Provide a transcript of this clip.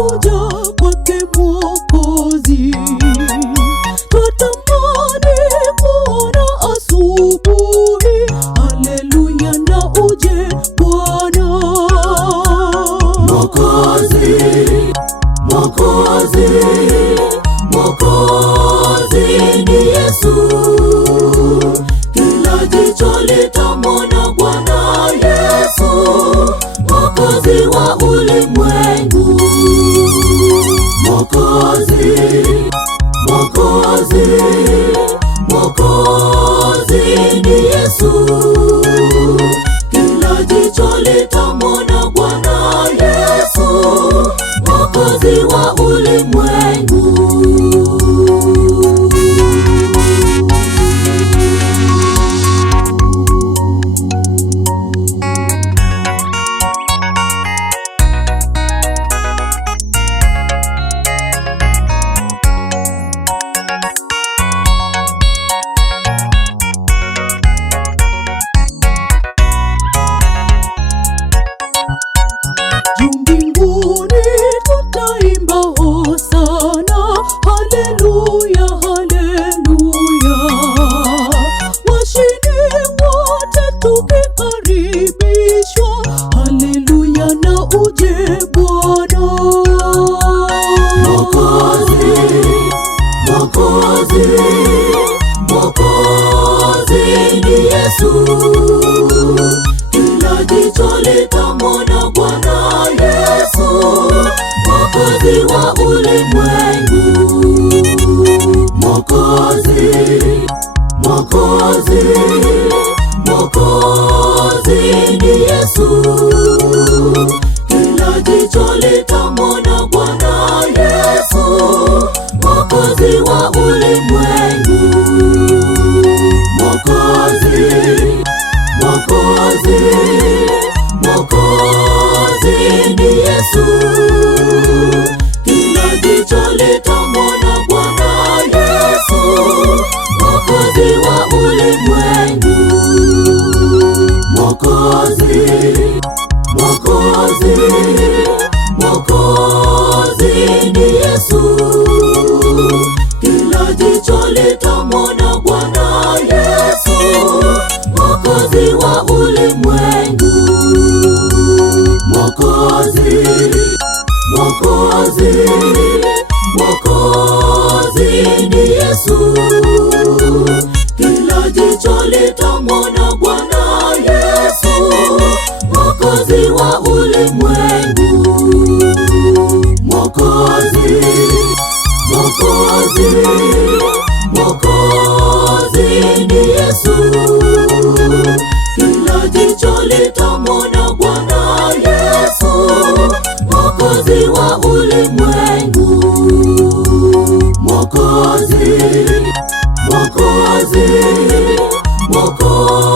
kuja kwake Mwokozi. Twatamani kuona asubuhi, haleluya, na uje Bwana. Mwokozi, Mwokozi, Mwokozi ni Yesu. Kila jicho litamwona Bwana Yesu, Mwokozi wa ulimwengu. Mwokozi, Mwokozi, Mwokozi ni Yesu. Kila jicho litamwona Bwana Yesu, Mwokozi wa ulimwengu. Mbinguni tutaimba hosana, haleluya, haleluya. Washindi wote tukikaribishwa, haleluya, na uje Bwana. Mwokozi, Mwokozi, Mwokozi ni Yesu. Kila jicho litamwona Bwana Yesu, Mwokozi wa ulimwengu. Mwokozi, Mwokozi, Mwokozi ni Yesu. Kila jicho litamwona Bwana Yesu, Mwokozi wa ulimwengu. Mwokozi, Mwokozi, Mwokozi ni Yesu. Kila jicho litamwona Bwana Yesu, Mwokozi wa ulimwengu. Mwokozi, Mwokozi, Mwokozi ni Yesu. Kila jicho litamwona Bwana Yesu, Mwokozi wa ulimwengu. Mwokozi, Mwokozi, Mwokozi ni Yesu. Kila jicho litamwona Bwana Yesu, Mwokozi wa ulimwengu. Mwokozi, Mwokozi, Mwokozi ni Yesu. Kila jicho litamwona Bwana Yesu, Mwokozi wa ulimwengu. Mwokozi, Mwokozi, Mwokozi